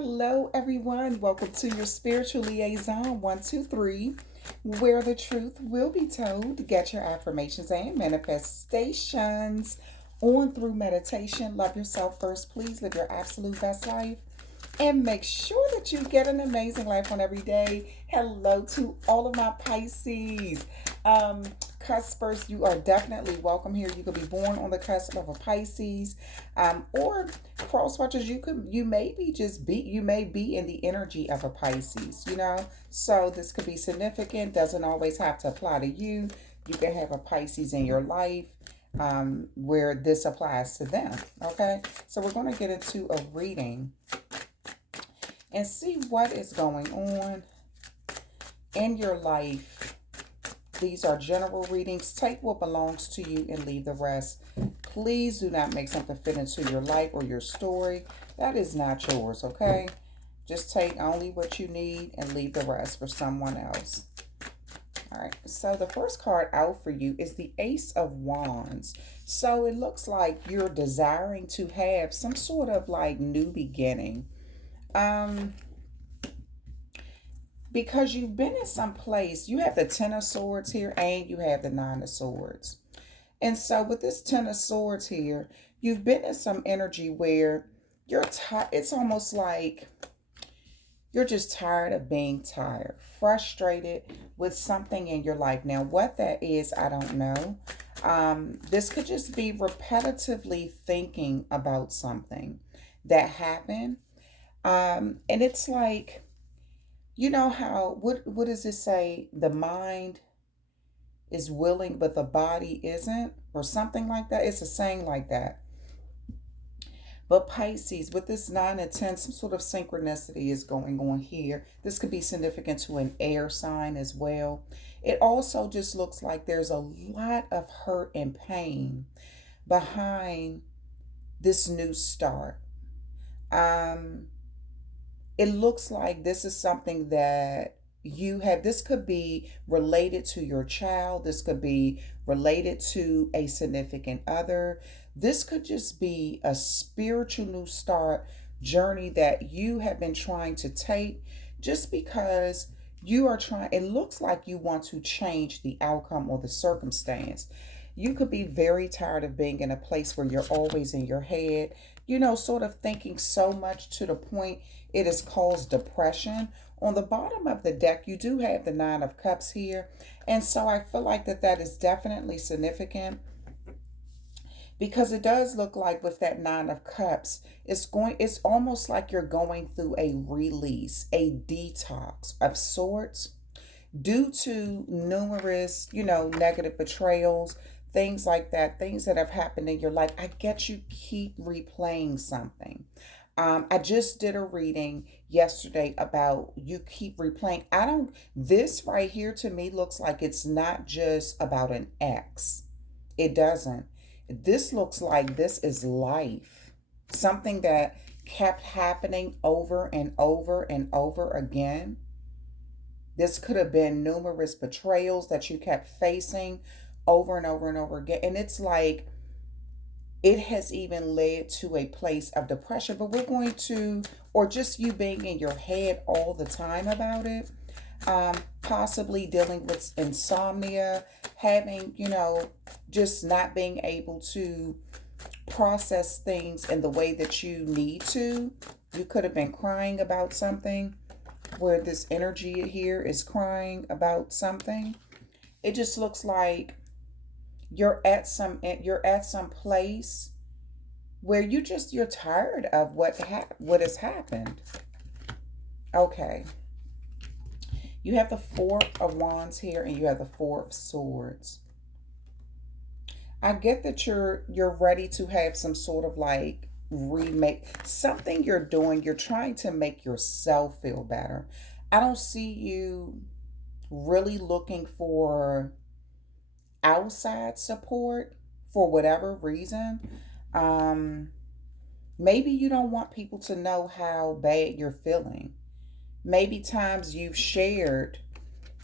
Hello, everyone. Welcome to your spiritual liaison 123, where the truth will be told. Get your affirmations and manifestations on through meditation. Love yourself first, please. Live your absolute best life and make sure that you get an amazing life on every day. Hello to all of my Pisces. Um, Cuspers, you are definitely welcome here. You could be born on the cusp of a Pisces, or cross watchers. You may be in the energy of a Pisces. So this could be significant. Doesn't always have to apply to you. You can have a Pisces in your life where this applies to them. Okay, so we're going to get into a reading and see what is going on in your life. These are general readings. Take what belongs to you and leave the rest. Please do not make something fit into your life or your story. That is not yours, okay? Just take only what you need and leave the rest for someone else. All right, so the first card out for you is the Ace of Wands. So it looks like you're desiring to have some sort of like new beginning. Because you've been in some place. You have the Ten of Swords here and you have the Nine of Swords. And so with this Ten of Swords here, you've been in some energy where you're tired. It's almost like you're just tired of being tired, frustrated with something in your life. Now, what that is, I don't know. This could just be repetitively thinking about something that happened. And it's like, you know how, what does it say? The mind is willing, but the body isn't, or something like that. It's a saying like that. But Pisces, with this 9 and 10, some sort of synchronicity is going on here. This could be significant to an air sign as well. It also just looks like there's a lot of hurt and pain behind this new start. It looks like this is something that you have. This could be related to your child. This could be related to a significant other. This could just be a spiritual new start journey that you have been trying to take, just because you are trying. It looks like you want to change the outcome or the circumstance. You could be very tired of being in a place where you're always in your head, sort of thinking so much to the point it has caused depression. On the bottom of the deck, you do have the Nine of Cups here. And so I feel like that is definitely significant, because it does look like with that Nine of Cups, it's almost like you're going through a release, a detox of sorts, due to numerous, negative betrayals, things like that, things that have happened in your life. I get you keep replaying something. I just did a reading yesterday about you keep replaying. This right here to me looks like it's not just about an ex. It doesn't. This looks like this is life. Something that kept happening over and over and over again. This could have been numerous betrayals that you kept facing over and over and over again. And it's like it has even led to a place of depression. But we're going to, or just you being in your head all the time about it, possibly dealing with insomnia, having, just not being able to process things in the way that you need to. You could have been crying about something, where this energy here is crying about something. It just looks like you're at some place where you're tired of what has happened. Okay. You have the Four of Wands here and you have the Four of Swords. I get that you're ready to have some sort of like remake, something you're doing. You're trying to make yourself feel better. I don't see you really looking for outside support for whatever reason. Um, Maybe you don't want people to know how bad you're feeling. Maybe times you've shared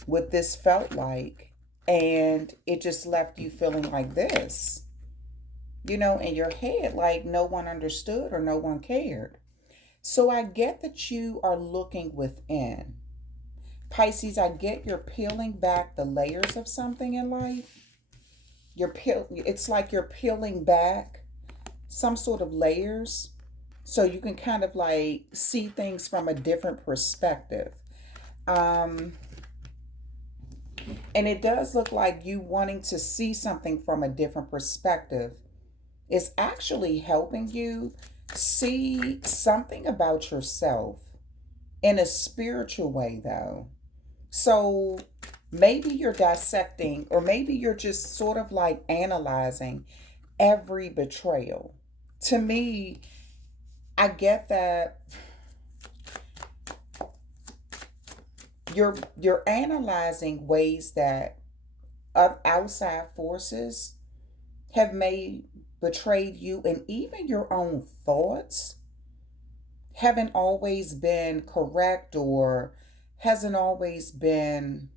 what this felt like and it just left you feeling like this, in your head, like no one understood or no one cared. So I get that you are looking within. Pisces, I get you're peeling back the layers of something in life. It's like you're peeling back some sort of layers so you can kind of like see things from a different perspective. Um, and it does look like you wanting to see something from a different perspective is actually helping you see something about yourself in a spiritual way, though. So maybe you're dissecting, or maybe you're just sort of like analyzing every betrayal. To me, I get that you're analyzing ways that outside forces have made betrayed you, and even your own thoughts haven't always been correct or hasn't always been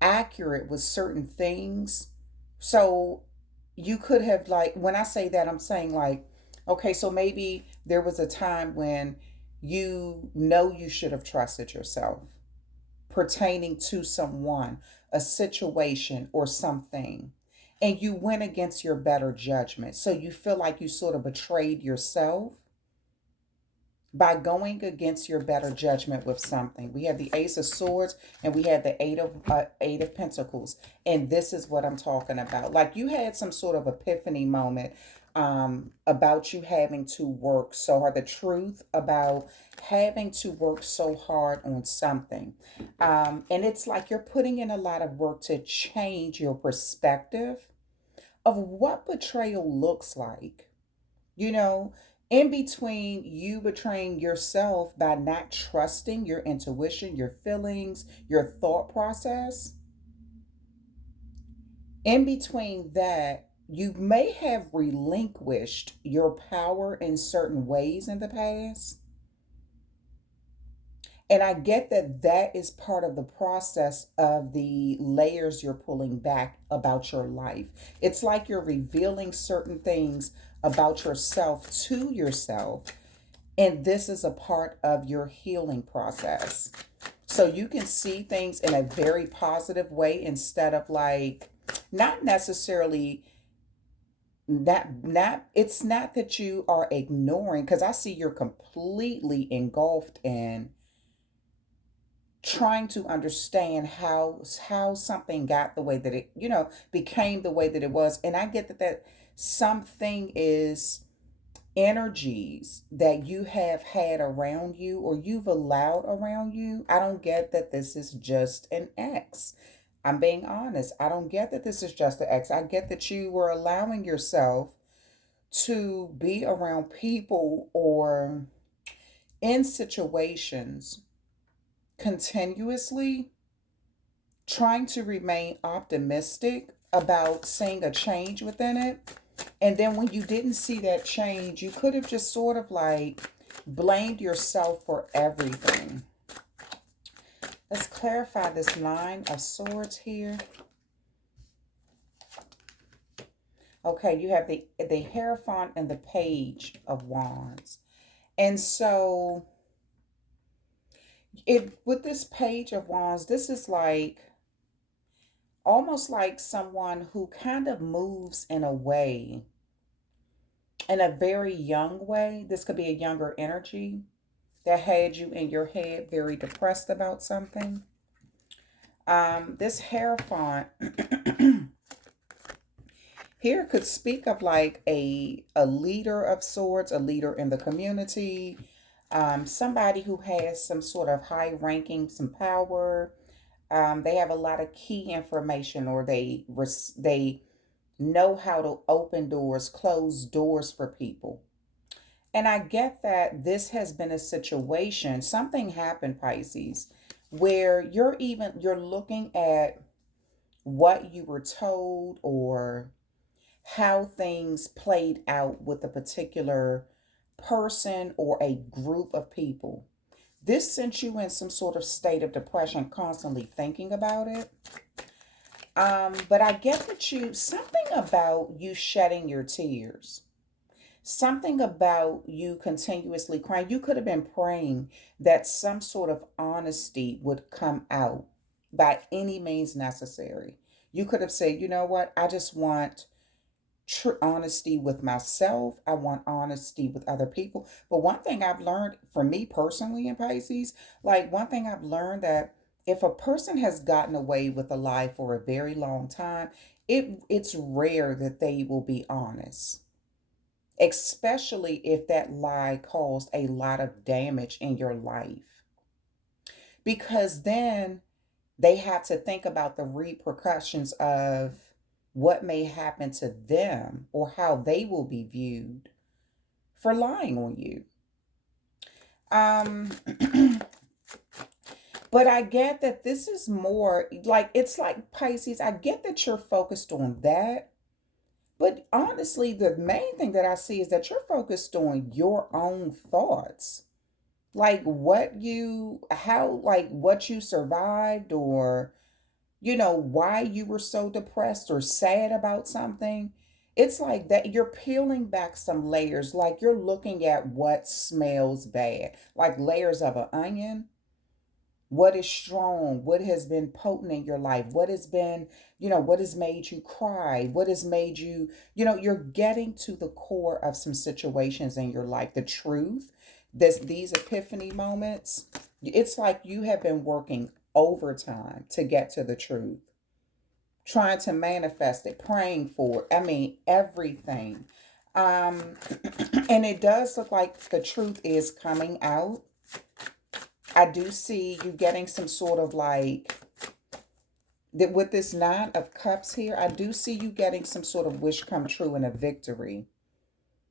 accurate with certain things. So you could have, like, when I say that, I'm saying like, okay, so maybe there was a time when you know you should have trusted yourself pertaining to someone, a situation, or something. And you went against your better judgment. So you feel like you sort of betrayed yourself by going against your better judgment with something. We have the Ace of Swords and we had the Eight of Pentacles, and this is what I'm talking about. Like you had some sort of epiphany moment about you having to work so hard. The truth about having to work so hard on something, and it's like you're putting in a lot of work to change your perspective of what betrayal looks like. You know, in between you betraying yourself by not trusting your intuition, your feelings, your thought process, in between that, you may have relinquished your power in certain ways in the past. And I get that that is part of the process of the layers you're pulling back about your life. It's like you're revealing certain things about yourself to yourself. And this is a part of your healing process. So you can see things in a very positive way instead of like, not necessarily not it's not that you are ignoring, because I see you're completely engulfed in trying to understand how something got the way that it, became the way that it was. And I get that something is energies that you have had around you or you've allowed around you. I don't get that this is just an ex. I'm being honest. I don't get that this is just an ex. I get that you were allowing yourself to be around people or in situations continuously, trying to remain optimistic about seeing a change within it. And then when you didn't see that change, you could have just sort of like blamed yourself for everything. Let's clarify this Nine of Swords here. Okay, you have the Hierophant and the Page of Wands. And so with this Page of Wands, this is like almost like someone who kind of moves in a way, in a very young way. This could be a younger energy that had you in your head very depressed about something. This Hierophant here could speak of like a leader of sorts, a leader in the community, somebody who has some sort of high ranking, some power. They have a lot of key information, or they know how to open doors, close doors for people. And I get that this has been a situation, something happened, Pisces, where you're looking at what you were told or how things played out with a particular person or a group of people. This sent you in some sort of state of depression, constantly thinking about it. But I get that something about you shedding your tears. Something about you continuously crying. You could have been praying that some sort of honesty would come out by any means necessary. You could have said, you know what? I just want true honesty with myself. I want honesty with other people. But one thing I've learned for me personally in Pisces, like one thing I've learned that if a person has gotten away with a lie for a very long time, it's rare that they will be honest, especially if that lie caused a lot of damage in your life. Because then they have to think about the repercussions of what may happen to them or how they will be viewed for lying on you. Um, but I get that this is more like it's like Pisces. I get that you're focused on that. But honestly, the main thing that I see is that you're focused on your own thoughts. Like what you survived, or why you were so depressed or sad about something. It's like that you're peeling back some layers, like you're looking at what smells bad, like layers of an onion. What is strong, what has been potent in your life, what has been, what has made you cry, what has made you, you're getting to the core of some situations in your life, the truth. These epiphany moments, it's like you have been working overtime to get to the truth, trying to manifest it, praying for it. I mean, everything. um and it does look like the truth is coming out. I do see you getting some sort of like that with this Nine of Cups here. I do see you getting some sort of wish come true and a victory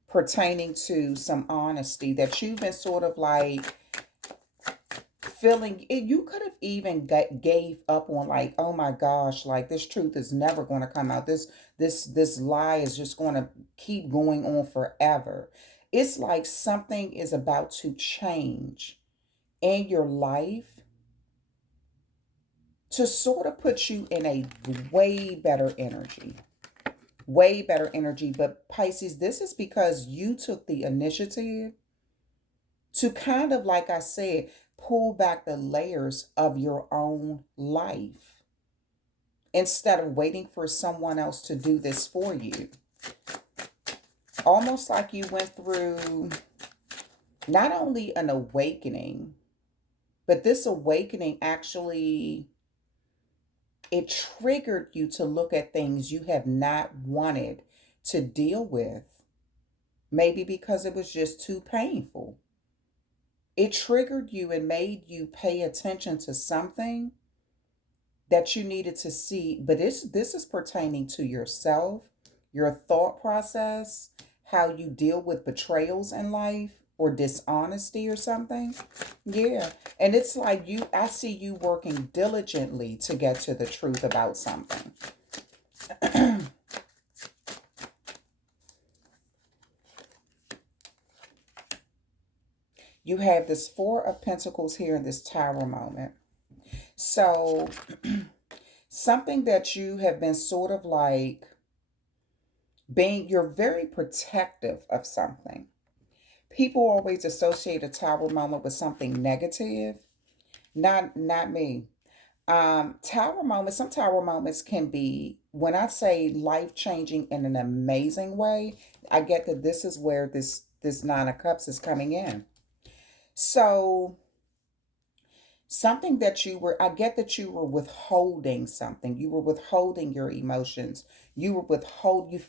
pertaining to some honesty that you've been sort of like feeling it. You could have even gave up on, like, oh my gosh, like this truth is never going to come out. This lie is just going to keep going on forever. It's like something is about to change in your life to sort of put you in a way better energy. Way better energy. But Pisces, this is because you took the initiative to kind of, like I said, pull back the layers of your own life instead of waiting for someone else to do this for you. Almost like you went through not only an awakening, but this awakening actually, it triggered you to look at things you have not wanted to deal with. Maybe because it was just too painful. It triggered you and made you pay attention to something that you needed to see. But this is pertaining to yourself, your thought process, how you deal with betrayals in life or dishonesty or something. Yeah. And it's like I see you working diligently to get to the truth about something. You have this Four of Pentacles here in this Tower moment. So something that you have been sort of like you're very protective of something. People always associate a Tower moment with something negative. Not me. Some Tower moments can be, when I say life changing in an amazing way, I get that this is where this Nine of Cups is coming in. So something that I get that you were withholding something. You were withholding your emotions. You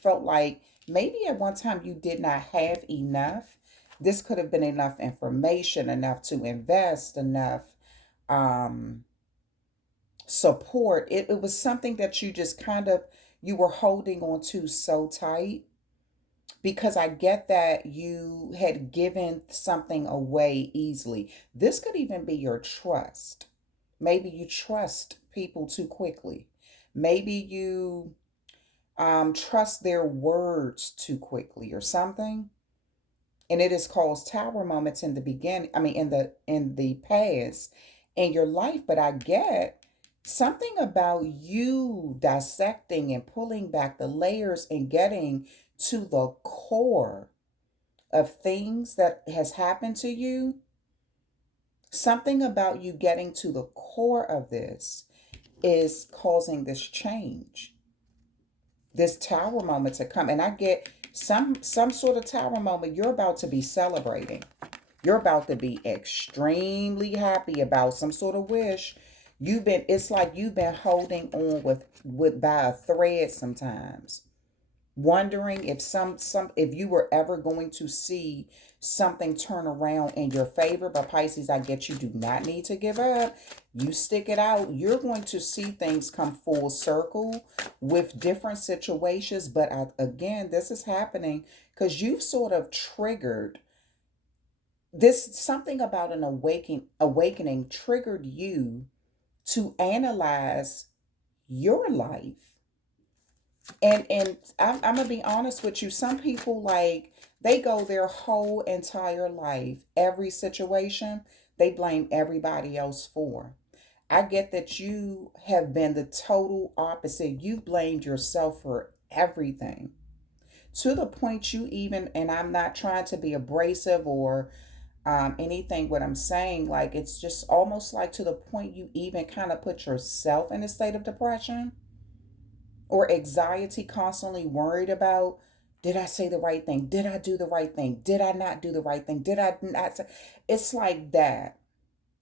felt like maybe at one time you did not have enough. This could have been enough information, enough to invest, enough um, support. It was something that you just kind of, you were holding on to so tight, because I get that you had given something away easily. This could even be your trust. Maybe you trust people too quickly. Maybe you trust their words too quickly or something. And it has caused tower moments in the beginning, I mean, in the past in your life. But I get something about you dissecting and pulling back the layers and getting to the core of things that has happened to you, something about you getting to the core of this is causing this change, this tower moment to come. And I get some sort of tower moment you're about to be celebrating. You're about to be extremely happy about some sort of wish. It's like you've been holding on with by a thread sometimes, wondering if if you were ever going to see something turn around in your favor. But Pisces, I get you do not need to give up. You stick it out. You're going to see things come full circle with different situations. But again, this is happening because you've sort of triggered this. Something about an awakening triggered you to analyze your life. And I'm gonna be honest with you. Some people, like, they go their whole entire life, every situation they blame everybody else for. I get that you have been the total opposite. You've blamed yourself for everything, to the point you even, and I'm not trying to be abrasive or anything what I'm saying, like, it's just almost like to the point you even kind of put yourself in a state of depression or anxiety, constantly worried about, did I say the right thing? Did I do the right thing? Did I not do the right thing? Did I not say? It's like that.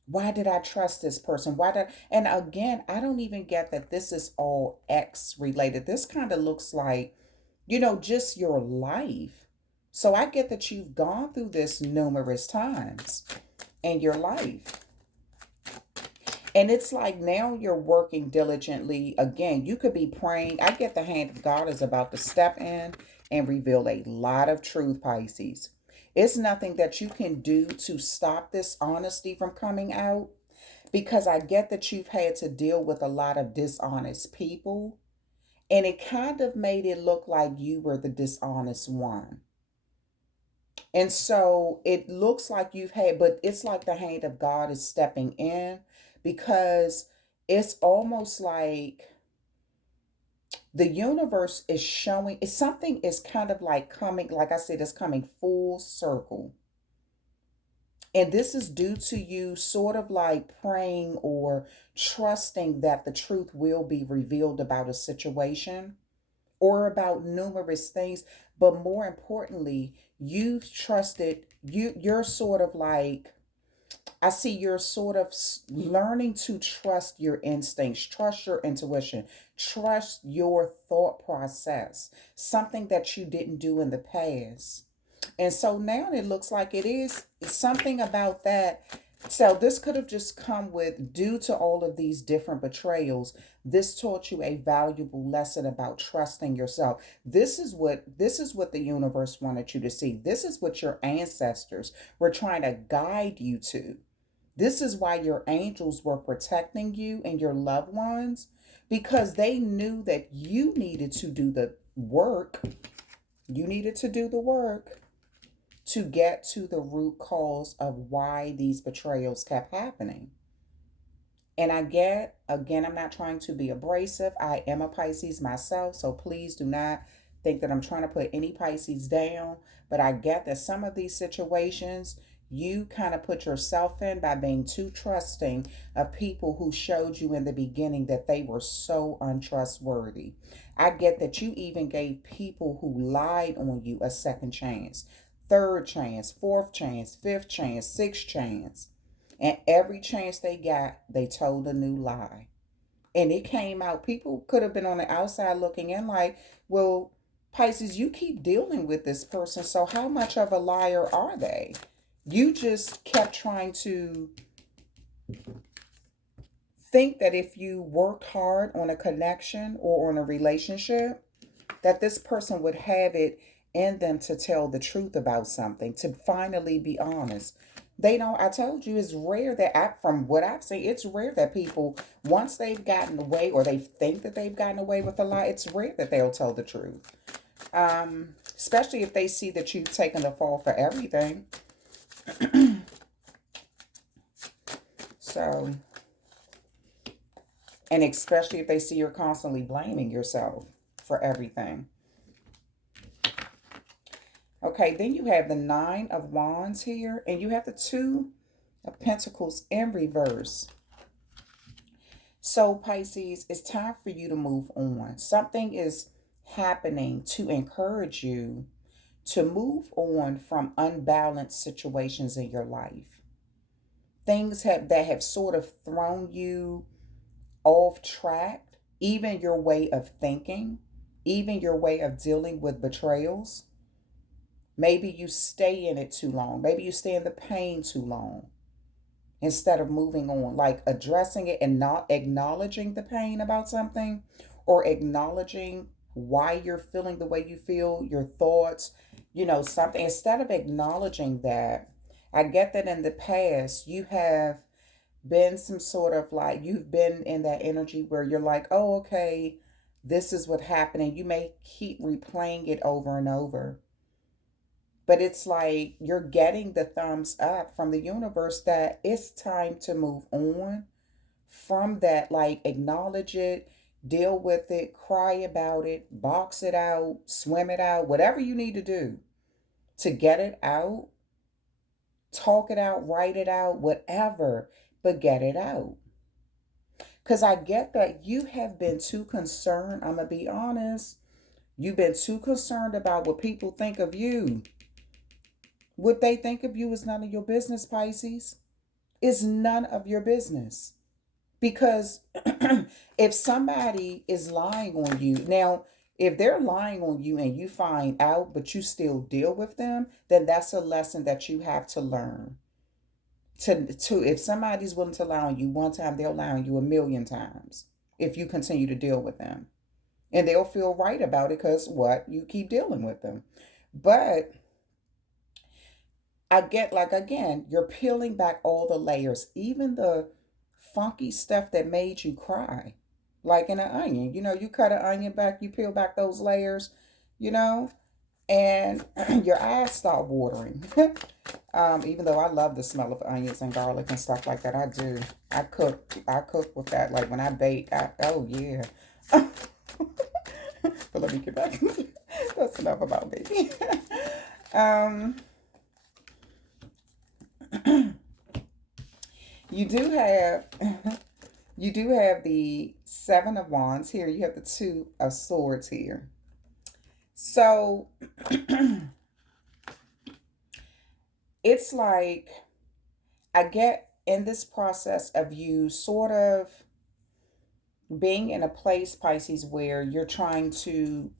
Why did I trust this person? And again, I don't even get that this is all ex related. This kind of looks like, just your life. So I get that you've gone through this numerous times in your life. And it's like now you're working diligently. Again, you could be praying. I get the hand of God is about to step in and reveal a lot of truth, Pisces. It's nothing that you can do to stop this honesty from coming out, because I get that you've had to deal with a lot of dishonest people. And it kind of made it look like you were the dishonest one. And so it looks like but it's like the hand of God is stepping in, because it's almost like the universe is showing, it's something is kind of like coming, like I said, it's coming full circle. And this is due to you sort of like praying or trusting that the truth will be revealed about a situation or about numerous things. But more importantly, you're sort of like, I see you're sort of learning to trust your instincts, trust your intuition, trust your thought process, something that you didn't do in the past. And so now it looks like it is something about that. So this could have just come with, due to all of these different betrayals, this taught you a valuable lesson about trusting yourself. This is what the universe wanted you to see. This is what your ancestors were trying to guide you to. This is why your angels were protecting you and your loved ones, because they knew that you needed to do the work. You needed to do the work to get to the root cause of why these betrayals kept happening. And I get, again, I'm not trying to be abrasive. I am a Pisces myself, so please do not think that I'm trying to put any Pisces down. But I get that some of these situations you kind of put yourself in by being too trusting of people who showed you in the beginning that they were so untrustworthy. I get that you even gave people who lied on you a second chance, third chance, fourth chance, fifth chance, sixth chance. And every chance they got, they told a new lie. And it came out, people could have been on the outside looking in like, well, Pisces, you keep dealing with this person, so how much of a liar are they? You just kept trying to think that if you worked hard on a connection or on a relationship, that this person would have it in them to tell the truth about something, to finally be honest. They don't, I told you, it's rare that from what I've seen, it's rare that people, once they've gotten away or they think that they've gotten away with a lie, it's rare that they'll tell the truth. Especially if they see that you've taken the fall for everything. So, and especially if they see you're constantly blaming yourself for everything. Okay, then you have the Nine of Wands here, and you have the Two of Pentacles in reverse. So, Pisces, it's time for you to move on. Something is happening to encourage you to move on from unbalanced situations in your life. Things that have sort of thrown you off track, even your way of thinking, even your way of dealing with betrayals. Maybe you stay in it too long. Maybe you stay in the pain too long instead of moving on, like addressing it and not acknowledging the pain about something, or acknowledging why you're feeling the way you feel, your thoughts, something. Instead of acknowledging that, I get that in the past you have been some sort of like, you've been in that energy where you're like, oh, okay, this is what happened. And you may keep replaying it over and over. But it's like you're getting the thumbs up from the universe that it's time to move on from that. Like, acknowledge it, deal with it, cry about it, box it out, swim it out, whatever you need to do to get it out, talk it out, write it out, whatever, but get it out. Because I get that you have been too concerned. I'm going to be honest. You've been too concerned about what people think of you. What they think of you is none of your business, Pisces. It's none of your business. Because if somebody is lying on you, now, if they're lying on you and you find out, but you still deal with them, then that's a lesson that you have to learn. To if somebody's willing to lie on you one time, they'll lie on you a million times if you continue to deal with them. And they'll feel right about it because what? You keep dealing with them. But I get, like, again, you're peeling back all the layers, even the funky stuff that made you cry. Like in an onion, you cut an onion back, you peel back those layers, you know, and your eyes start watering. Even though I love the smell of onions and garlic and stuff like that, I do. I cook with that. Like when I bake, oh yeah. But let me get back. That's enough about me. um, you do have you do have the Seven of Wands here. You have the Two of Swords here. So it's like, I get in this process of you sort of being in a place, Pisces, where you're trying to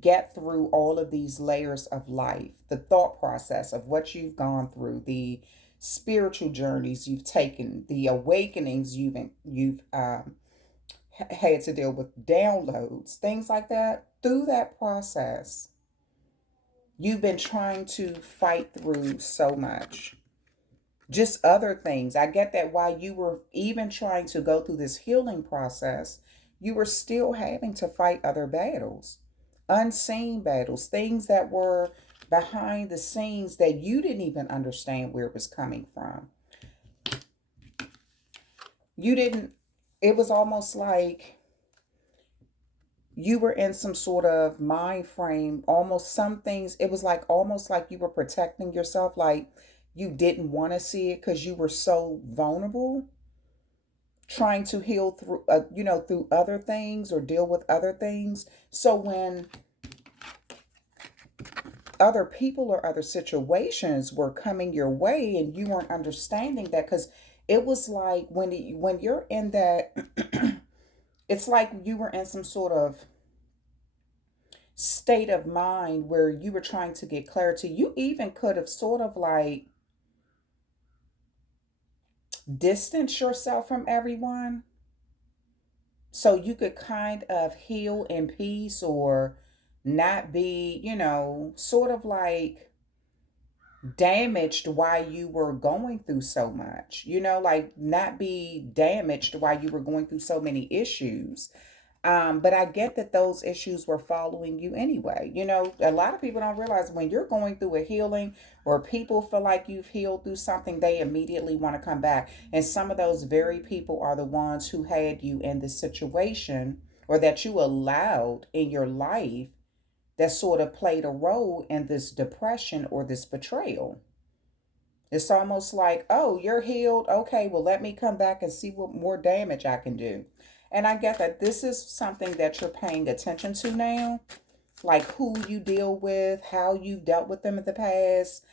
get through all of these layers of life, the thought process of what you've gone through, the spiritual journeys you've taken, the awakenings you've had to deal with, downloads, things like that. Through that process, you've been trying to fight through so much. Just other things. I get that while you were even trying to go through this healing process, you were still having to fight other battles, unseen battles, things that were behind the scenes that you didn't even understand where it was coming from. You didn't, it was almost like you were in some sort of mind frame, almost some things, it was like almost like you were protecting yourself, like you didn't want to see it because you were so vulnerable, trying to heal through, through other things or deal with other things. So when other people or other situations were coming your way and you weren't understanding that, because it was like when you're in that, it's like you were in some sort of state of mind where you were trying to get clarity. You even could have sort of like distance yourself from everyone so you could kind of heal in peace, or not be, sort of like damaged while you were going through so much, like not be damaged while you were going through so many issues. But I get that those issues were following you anyway. A lot of people don't realize when you're going through a healing, or people feel like you've healed through something, they immediately want to come back. And some of those very people are the ones who had you in this situation, or that you allowed in your life that sort of played a role in this depression or this betrayal. It's almost like, oh, you're healed. Okay, well, let me come back and see what more damage I can do. And I get that this is something that you're paying attention to now, like who you deal with, how you dealt with them in the past.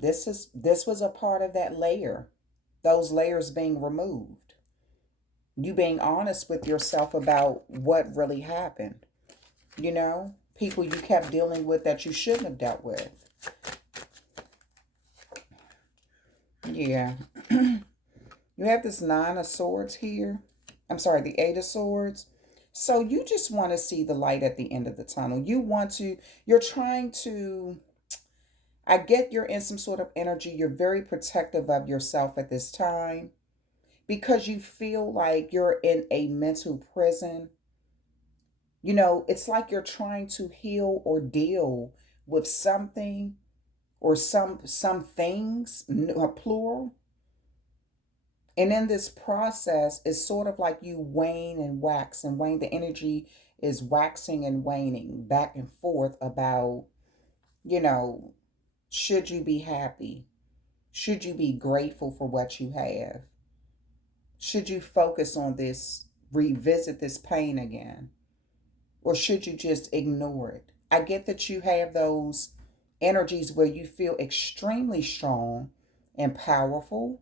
This was a part of that layer, those layers being removed. You being honest with yourself about what really happened. People you kept dealing with that you shouldn't have dealt with. Yeah. You have this Nine of Swords here. I'm sorry, the Eight of Swords. So you just want to see the light at the end of the tunnel. You're trying to, I get you're in some sort of energy. You're very protective of yourself at this time because you feel like you're in a mental prison. It's like you're trying to heal or deal with something or some things, plural. And in this process, it's sort of like you wane and wax and wane. The energy is waxing and waning back and forth about, you know, should you be happy? Should you be grateful for what you have? Should you focus on this, revisit this pain again? Or should you just ignore it? I get that you have those energies where you feel extremely strong and powerful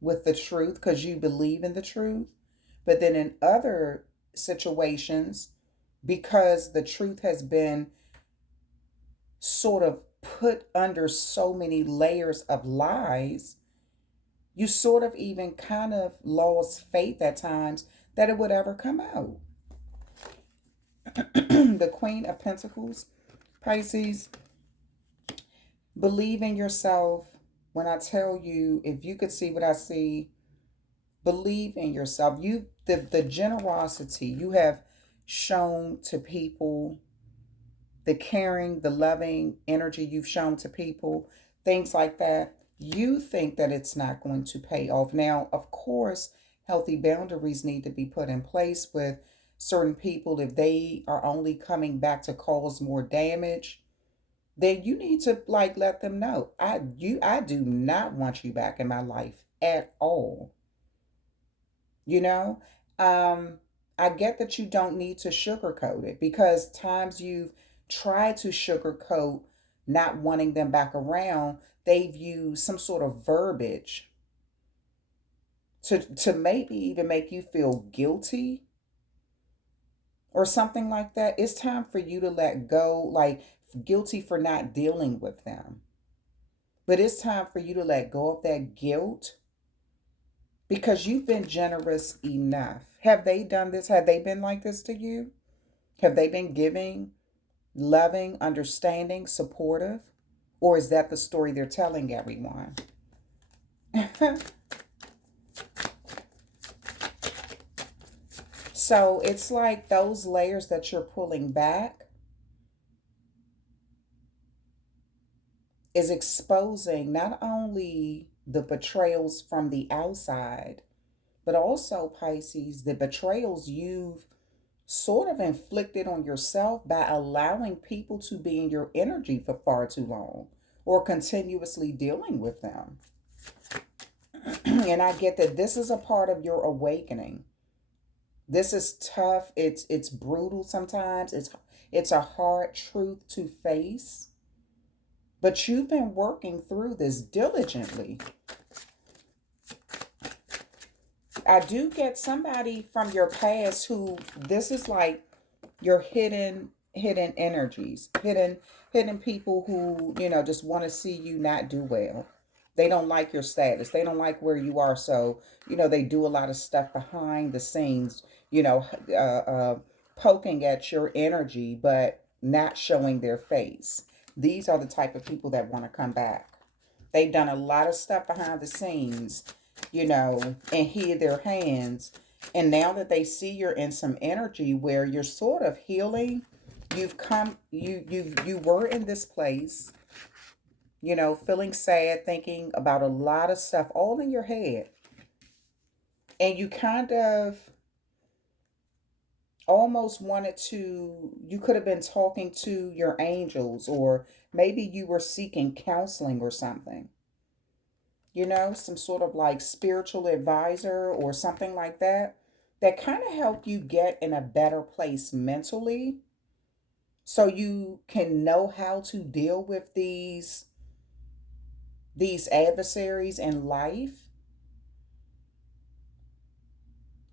with the truth because you believe in the truth. But then in other situations, because the truth has been sort of put under so many layers of lies, you sort of even kind of lost faith at times that it would ever come out. The Queen of Pentacles, Pisces, believe in yourself. When I tell you, if you could see what I see, believe in yourself. The generosity you have shown to people, the caring, the loving energy you've shown to people, things like that, you think that it's not going to pay off. Now, of course, healthy boundaries need to be put in place with certain people. If they are only coming back to cause more damage, then you need to let them know, I do not want you back in my life at all. You know, um, I get that you don't need to sugarcoat it because times you've tried to sugarcoat not wanting them back around, they've used some sort of verbiage to maybe even make you feel guilty or something like that. It's time for you to let go, like guilty for not dealing with them. But it's time for you to let go of that guilt because you've been generous enough. Have they done this? Have they been like this to you? Have they been giving, loving, understanding, supportive? Or is that the story they're telling everyone? So it's like those layers that you're pulling back is exposing not only the betrayals from the outside, but also, Pisces, the betrayals you've sort of inflicted on yourself by allowing people to be in your energy for far too long or continuously dealing with them. And I get that this is a part of your awakening. This is tough. It's brutal sometimes. It's a hard truth to face. But you've been working through this diligently. I do get somebody from your past who this is like your hidden energies, hidden people who, just want to see you not do well. They don't like your status. They don't like where you are. So, they do a lot of stuff behind the scenes, you know, uh, uh, poking at your energy, but not showing their face. These are the type of people that want to come back. They've done a lot of stuff behind the scenes, and hid their hands. And now that they see you're in some energy where you're sort of healing, you were in this place, feeling sad, thinking about a lot of stuff all in your head. And you kind of almost wanted to, you could have been talking to your angels, or maybe you were seeking counseling or something, some sort of like spiritual advisor or something like that, that kind of help you get in a better place mentally so you can know how to deal with these adversaries in life.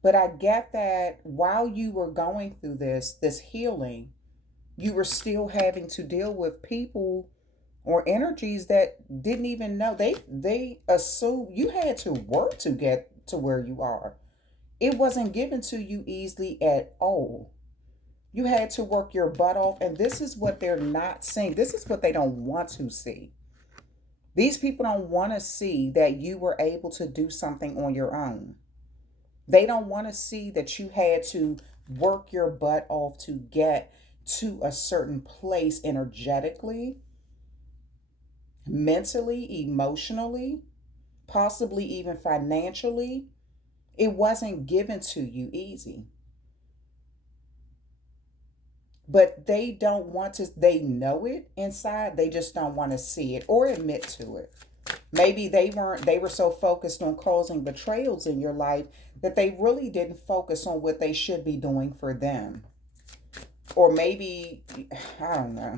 But I get that while you were going through this healing, you were still having to deal with people or energies that didn't even know. They assume you had to work to get to where you are. It wasn't given to you easily at all. You had to work your butt off, and this is what they're not seeing. This is what they don't want to see. These people don't want to see that you were able to do something on your own. They don't want to see that you had to work your butt off to get to a certain place energetically, mentally, emotionally, possibly even financially. It wasn't given to you easy. But they don't want to, they know it inside, they just don't want to see it or admit to it. Maybe they were so focused on causing betrayals in your life that they really didn't focus on what they should be doing for them. Or maybe, I don't know.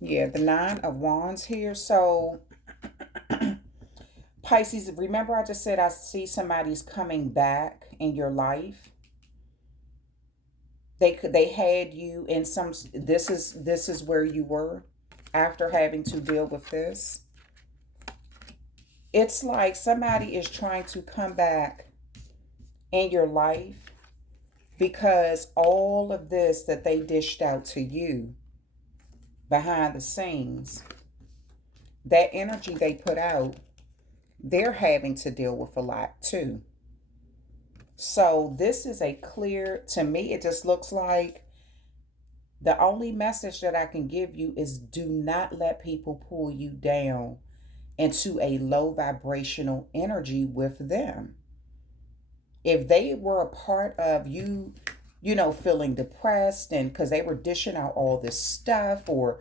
Yeah, the Nine of Wands here. So, Pisces, remember I just said I see somebody's coming back in your life. They had you in some, this is where you were after having to deal with this. It's like somebody is trying to come back in your life because all of this that they dished out to you behind the scenes, that energy they put out, they're having to deal with a lot too. So this is a clear, to me, it just looks like the only message that I can give you is do not let people pull you down into a low vibrational energy with them. If they were a part of you, feeling depressed and because they were dishing out all this stuff, or,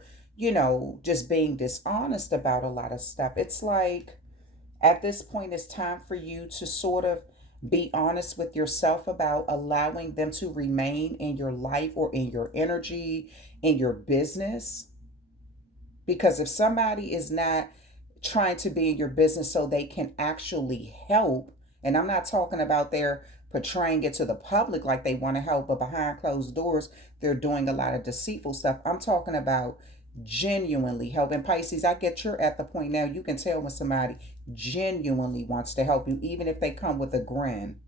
just being dishonest about a lot of stuff, it's like at this point, it's time for you to sort of be honest with yourself about allowing them to remain in your life or in your energy, in your business. Because if somebody is not trying to be in your business so they can actually help, and I'm not talking about they're portraying it to the public like they want to help, but behind closed doors, they're doing a lot of deceitful stuff. I'm talking about genuinely helping. Pisces, I get you're at the point now you can tell when somebody genuinely wants to help you, even if they come with a grin.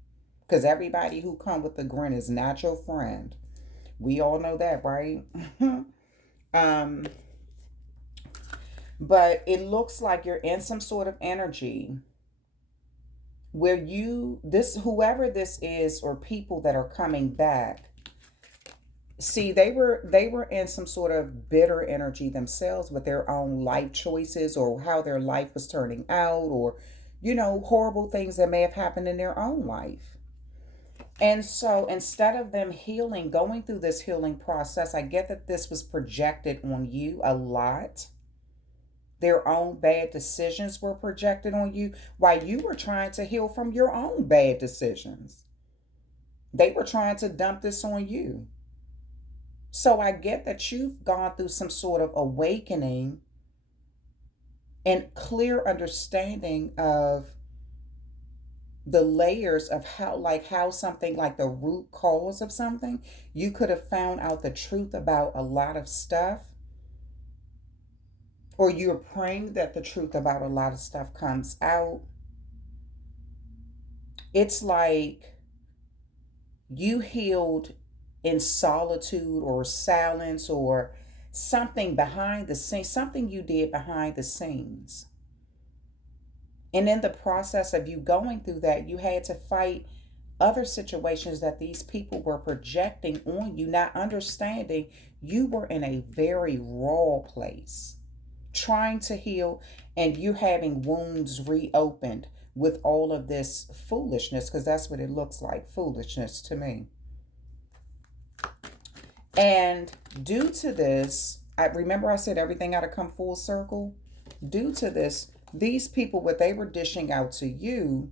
Because everybody who come with a grin is not your friend. We all know that, right? um, but it looks like you're in some sort of energy where whoever this is, or people that are coming back, see, they were in some sort of bitter energy themselves with their own life choices or how their life was turning out, or horrible things that may have happened in their own life. And so instead of them healing, going through this healing process, I get that this was projected on you a lot. Their own bad decisions were projected on you while you were trying to heal from your own bad decisions. They were trying to dump this on you. So I get that you've gone through some sort of awakening and clear understanding of the layers of how something, like the root cause of something, you could have found out the truth about a lot of stuff, or you're praying that the truth about a lot of stuff comes out. It's like you healed in solitude or silence, or something behind the scenes, something you did behind the scenes. And in the process of you going through that, you had to fight other situations that these people were projecting on you, not understanding you were in a very raw place, trying to heal, and you having wounds reopened with all of this foolishness, because that's what it looks like, foolishness to me. And due to this, I remember I said everything got to come full circle. Due to this, these people, what they were dishing out to you,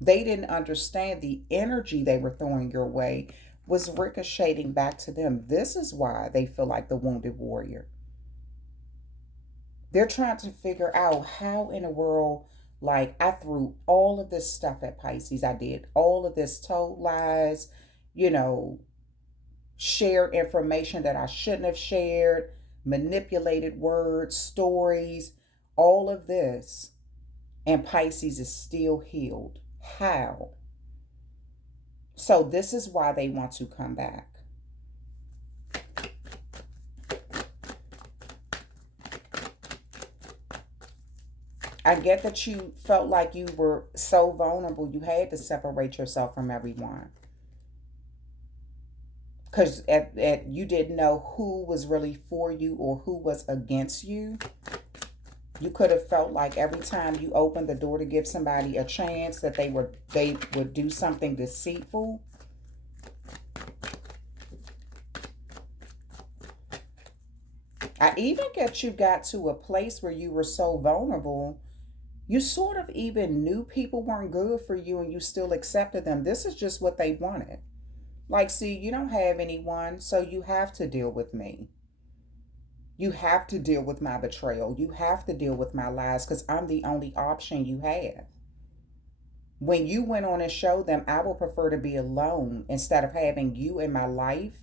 they didn't understand the energy they were throwing your way was ricocheting back to them. This is why they feel like the wounded warrior. They're trying to figure out how in the world, like, I threw all of this stuff at Pisces. I did all of this, told lies, you know, shared information that I shouldn't have shared, manipulated words, stories, all of this. And Pisces is still healed. How? So this is why they want to come back. I get that you felt like you were so vulnerable, you had to separate yourself from everyone. Because you didn't know who was really for you or who was against you. You could have felt like every time you opened the door to give somebody a chance that they would do something deceitful. I even get you got to a place where you were so vulnerable, you sort of even knew people weren't good for you and you still accepted them. This is just what they wanted. Like, see, you don't have anyone, so you have to deal with me. You have to deal with my betrayal. You have to deal with my lies because I'm the only option you have. When you went on and showed them I would prefer to be alone instead of having you in my life,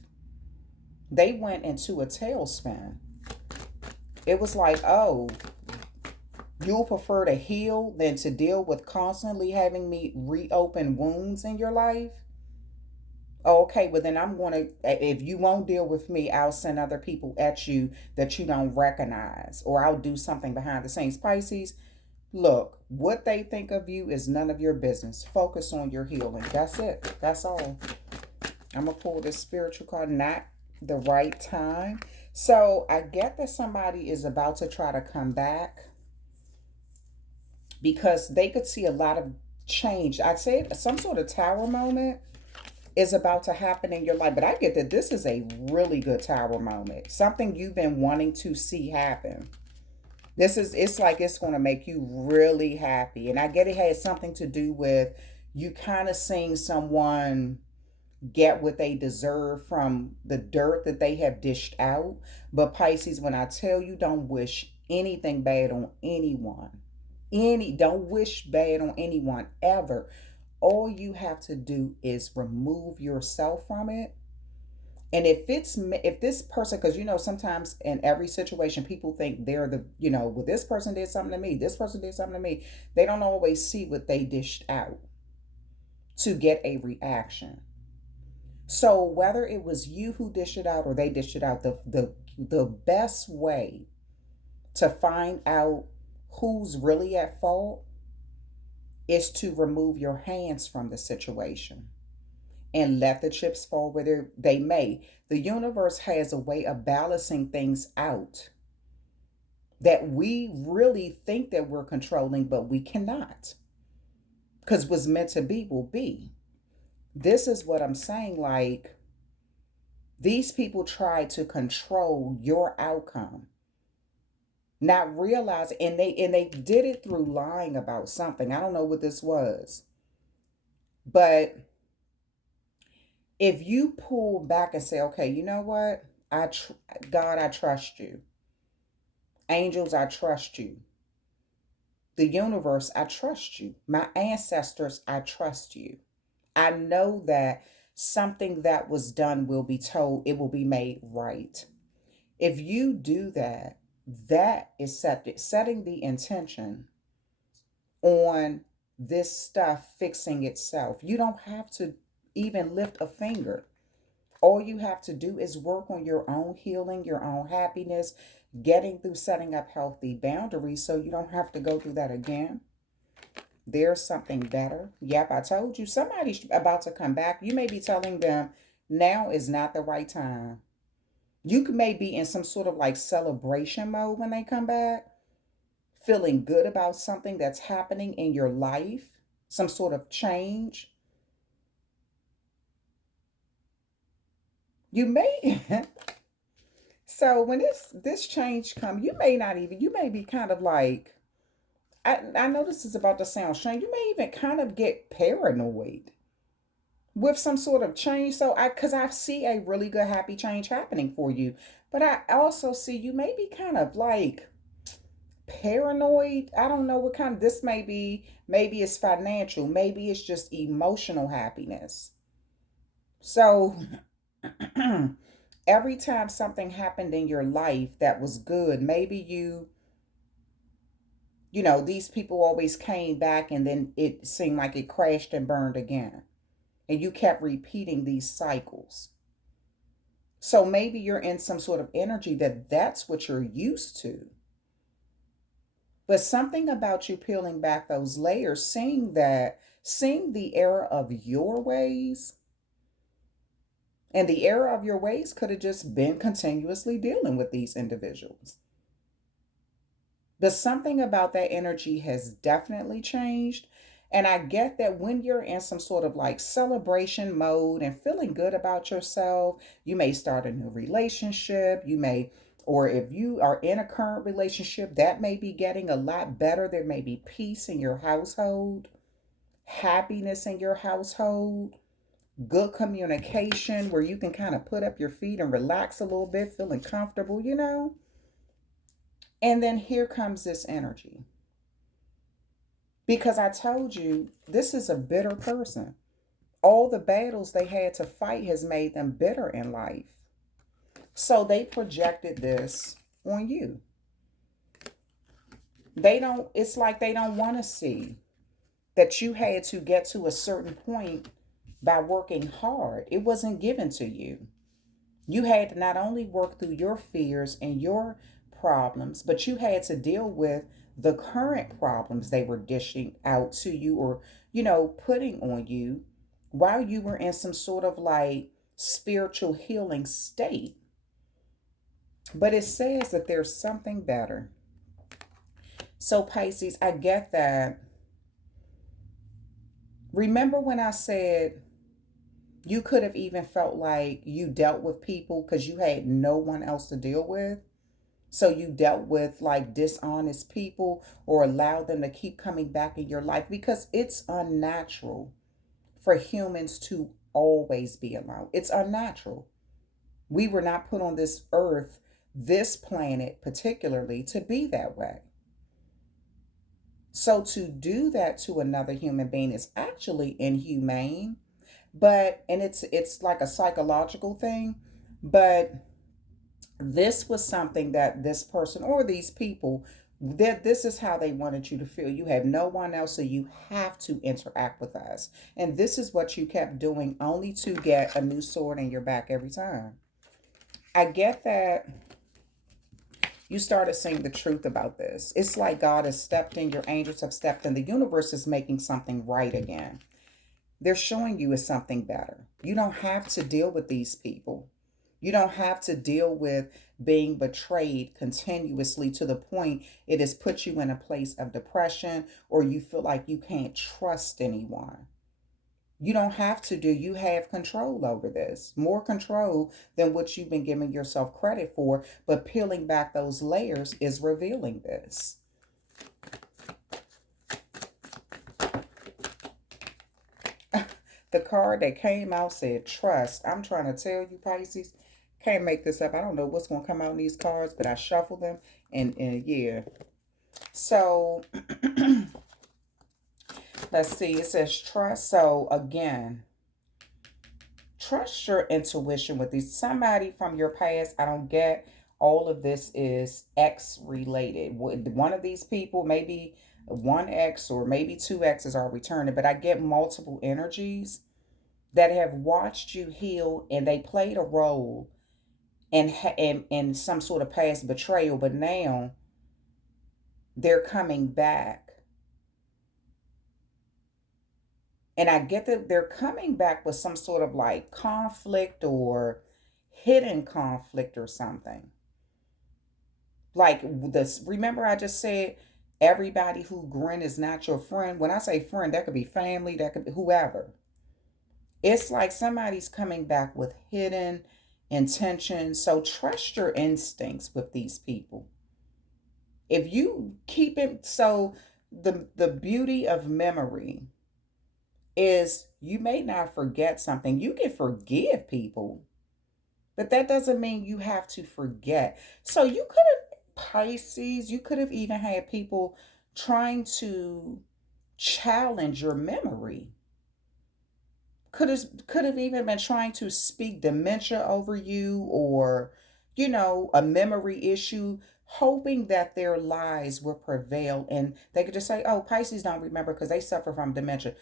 they went into a tailspin. It was like, oh, you'll prefer to heal than to deal with constantly having me reopen wounds in your life? Okay, well then I'm going to, if you won't deal with me, I'll send other people at you that you don't recognize, or I'll do something behind the scenes. Pisces, look, what they think of you is none of your business. Focus on your healing. That's it. That's all. I'm going to pull this spiritual card, not the right time. So I get that somebody is about to try to come back because they could see a lot of change. I'd say some sort of tower moment is about to happen in your life. But I get that this is a really good tower moment. Something you've been wanting to see happen. It's like it's going to make you really happy. And I get it has something to do with you kind of seeing someone get what they deserve from the dirt that they have dished out. But Pisces, when I tell you, don't wish anything bad on anyone. Don't wish bad on anyone ever. All you have to do is remove yourself from it. And if this person, because sometimes in every situation people think they're the, well, this person did something to me, this person did something to me. They don't always see what they dished out to get a reaction. So whether it was you who dished it out or they dished it out, the best way to find out who's really at fault is to remove your hands from the situation and let the chips fall where they may. The universe has a way of balancing things out that we really think that we're controlling, but we cannot. Because what's meant to be will be. This is what I'm saying. Like, these people try to control your outcome, not realizing, and they did it through lying about something. I don't know what this was, but if you pull back and say, okay, you know what? God, I trust you. Angels, I trust you. The universe, I trust you. My ancestors, I trust you. I know that something that was done will be told, it will be made right. If you do that, that is setting the intention on this stuff fixing itself. You don't have to even lift a finger. All you have to do is work on your own healing, your own happiness, getting through setting up healthy boundaries so you don't have to go through that again. There's something better. Yep, I told you somebody's about to come back. You may be telling them now is not the right time. You may be in some sort of like celebration mode when they come back. feeling good about something that's happening in your life, some sort of change, you may so when this change come, you may not even, you may be kind of like, I know this is about to sound strange, you may even kind of get paranoid with some sort of change. So because I see a really good happy change happening for you, but I also see you may be kind of like paranoid. I don't know what kind of, this may be, maybe it's financial, maybe it's just emotional happiness. So every time something happened in your life that was good, maybe these people always came back and then it seemed like it crashed and burned again. And you kept repeating these cycles. So maybe you're in some sort of energy that's what you're used to. But something about you peeling back those layers, seeing the error of your ways, and the error of your ways could have just been continuously dealing with these individuals. But something about that energy has definitely changed. And I get that when you're in some sort of like celebration mode and feeling good about yourself, you may start a new relationship. Or if you are in a current relationship, that may be getting a lot better. There may be peace in your household, happiness in your household, good communication where you can kind of put up your feet and relax a little bit, feeling comfortable. And then here comes this energy. Because I told you, this is a bitter person. All the battles they had to fight has made them bitter in life. So they projected this on you. It's like they don't want to see that you had to get to a certain point by working hard. It wasn't given to you. You had to not only work through your fears and your problems, but you had to deal with the current problems they were dishing out to you, or, putting on you while you were in some sort of like spiritual healing state. But it says that there's something better. So, Pisces, I get that. Remember when I said you could have even felt like you dealt with people because you had no one else to deal with? So you dealt with like dishonest people or allowed them to keep coming back in your life, because it's unnatural for humans to always be alone. It's unnatural. We were not put on this earth, this planet particularly, to be that way. So to do that to another human being is actually inhumane, and it's like a psychological thing, but this was something that this person or these people, that this is how they wanted you to feel. You have no one else, so you have to interact with us. And this is what you kept doing, only to get a new sword in your back every time. I get that you started seeing the truth about this. It's like God has stepped in, your angels have stepped in, the universe is making something right again. They're showing you is something better. You don't have to deal with these people. You don't have to deal with being betrayed continuously to the point it has put you in a place of depression, or you feel like you can't trust anyone. You don't have to do, you have control over this, more control than what you've been giving yourself credit for. But peeling back those layers is revealing this. The card that came out said trust. I'm trying to tell you, Pisces, can't make this up. I don't know what's going to come out in these cards, but I shuffled them, and yeah. So let's see. It says trust. So again, trust your intuition with these. Somebody from your past, I don't get, all of this is ex related. One of these people, maybe one ex or maybe two exes are returning, but I get multiple energies that have watched you heal, and they played a role in some sort of past betrayal, but now they're coming back. And I get that they're coming back with some sort of like conflict or hidden conflict or something. Like this, remember I just said Everybody who grin is not your friend. When I say friend, that could be family, that could be whoever. It's like somebody's coming back with hidden intentions. So trust your instincts with these people. If you keep it, so the beauty of memory is you may not forget something. You can forgive people, but that doesn't mean you have to forget. So you could have, Pisces, you could have even had people trying to challenge your memory. Could have even been trying to speak dementia over you, or a memory issue, hoping that their lies will prevail and they could just say, oh, Pisces don't remember because they suffer from dementia.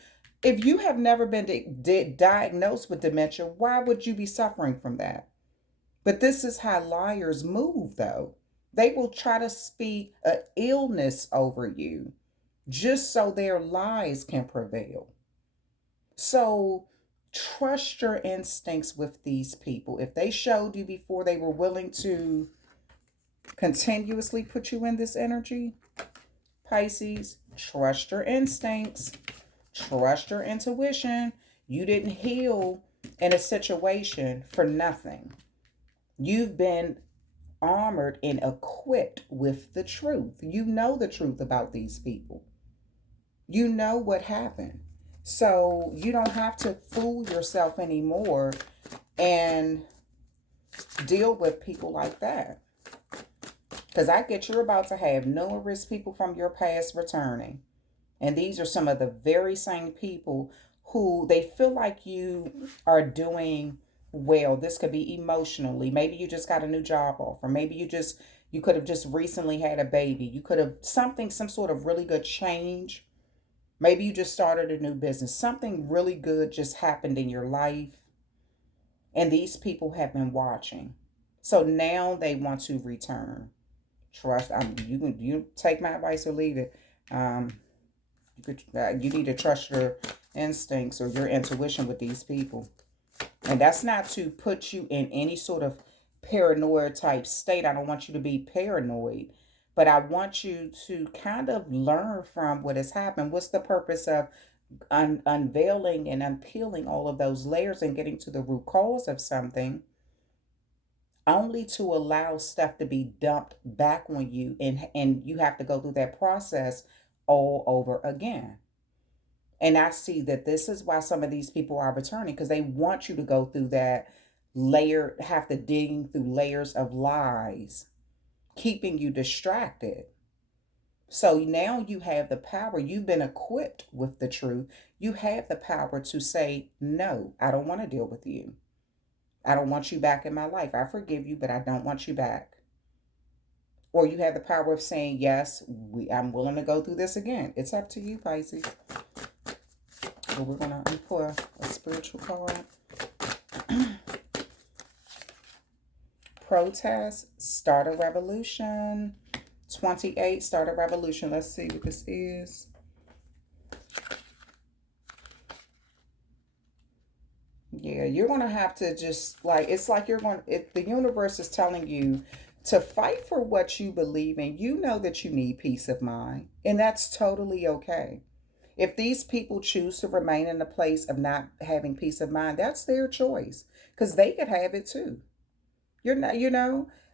If you have never been diagnosed with dementia, why would you be suffering from that? But this is how liars move, though. They will try to speak an illness over you just so their lies can prevail. So trust your instincts with these people. If they showed you before they were willing to continuously put you in this energy, Pisces, trust your instincts, trust your intuition. You didn't heal in a situation for nothing. You've been armored and equipped with the truth. You know the truth about these people. You know what happened. So you don't have to fool yourself anymore and deal with people like that. Because I get you're about to have numerous people from your past returning. And these are some of the very same people who they feel like you are doing well. This could be emotionally. Maybe you just got a new job offer. Maybe you could have just recently had a baby. You could have some sort of really good change. Maybe you just started a new business. Something really good just happened in your life. And these people have been watching. So now they want to return. Trust. You take my advice or leave it. Um, you need to trust your instincts or your intuition with these people. And that's not to put you in any sort of paranoia type state. I don't want you to be paranoid, but I want you to kind of learn from what has happened. What's the purpose of unveiling and unpeeling all of those layers and getting to the root cause of something, only to allow stuff to be dumped back on you, and you have to go through that process all over again. And I see that this is why some of these people are returning, because they want you to go through that layer, have to digging through layers of lies, keeping you distracted. So now you have the power. You've been equipped with the truth. You have the power to say, no, I don't want to deal with you. I don't want you back in my life. I forgive you, but I don't want you back. Or you have the power of saying, yes, I'm willing to go through this again. It's up to you, Pisces. So we're going to pull a spiritual card. Protest, start a revolution. 28, start a revolution. Let's see what this is. Yeah, you're going to have to just it's like if the universe is telling you to fight for what you believe in. You know that you need peace of mind, and that's totally okay. If these people choose to remain in a place of not having peace of mind, that's their choice, because they could have it too. You're not,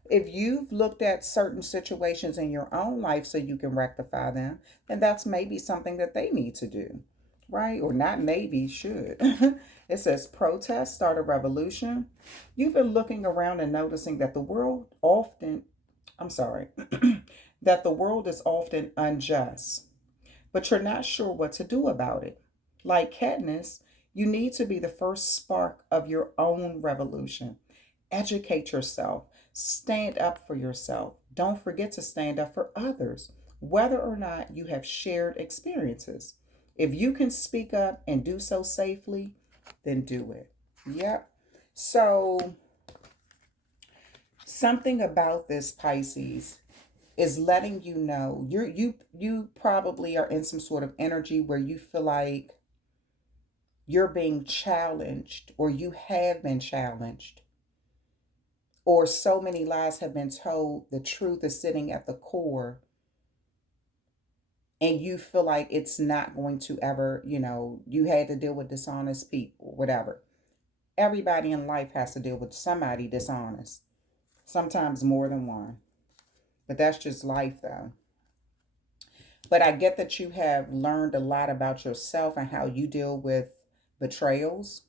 if you've looked at certain situations in your own life so you can rectify them, then that's maybe something that they need to do, right? Or not maybe, should. It says protest, start a revolution. You've been looking around and noticing that I'm sorry, that the world is often unjust, but you're not sure what to do about it. Like Katniss, you need to be the first spark of your own revolution. Educate yourself. Stand up for yourself. Don't forget to stand up for others, whether or not you have shared experiences. If you can speak up and do so safely, then do it. Yep. So, something about this, Pisces, is letting you know you probably are in some sort of energy where you feel like you're being challenged, or you have been challenged, or so many lies have been told. The truth is sitting at the core and you feel like it's not going to ever, you had to deal with dishonest people, whatever. Everybody in life has to deal with somebody dishonest, sometimes more than one. But that's just life, though. But I get that you have learned a lot about yourself and how you deal with betrayals.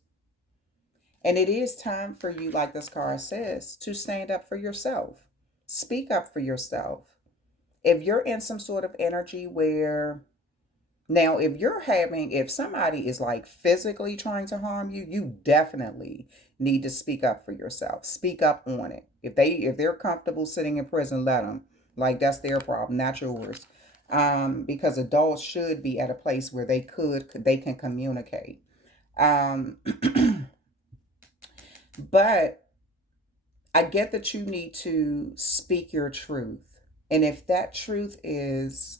And it is time for you, like this card says, to stand up for yourself. Speak up for yourself. If you're in some sort of energy where, now, if somebody is like physically trying to harm you, you definitely need to speak up for yourself. Speak up on it. If they're comfortable sitting in prison, let them. Like, that's their problem, not yours. Because adults should be at a place where they can communicate. Um, but I get that you need to speak your truth. And if that truth is,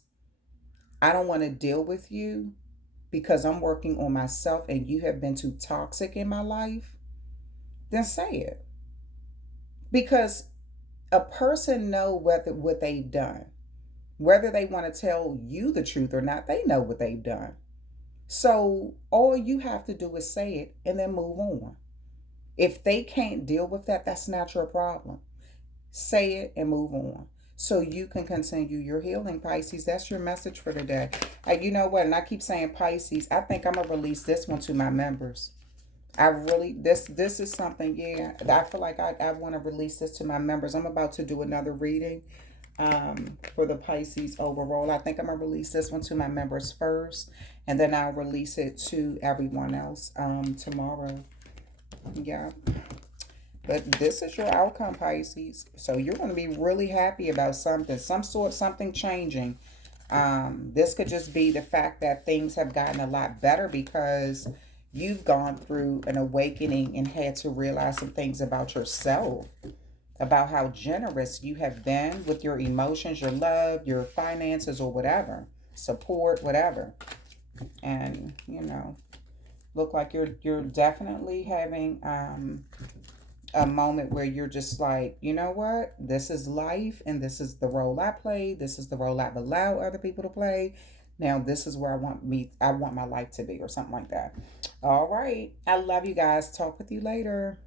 I don't want to deal with you because I'm working on myself and you have been too toxic in my life, then say it. Because a person know what they've done. Whether they want to tell you the truth or not, they know what they've done. So all you have to do is say it and then move on. If they can't deal with that, that's not your problem. Say it and move on so you can continue your healing, Pisces. That's your message for today. You know what? And I keep saying Pisces. I think I'm going to release this one to my members. I really, this is something, yeah. I feel like I want to release this to my members. I'm about to do another reading for the Pisces overall. I think I'm going to release this one to my members first, and then I'll release it to everyone else tomorrow. Yeah. But this is your outcome, Pisces. So you're going to be really happy about something, something changing. This could just be the fact that things have gotten a lot better because you've gone through an awakening and had to realize some things about yourself, about how generous you have been with your emotions, your love, your finances, or whatever, support, whatever. And, look like you're definitely having a moment where you're just like, you know what? This is life and this is the role I play. This is the role I've allowed other people to play. Now this is where I want my life to be, or something like that. All right. I love you guys. Talk with you later.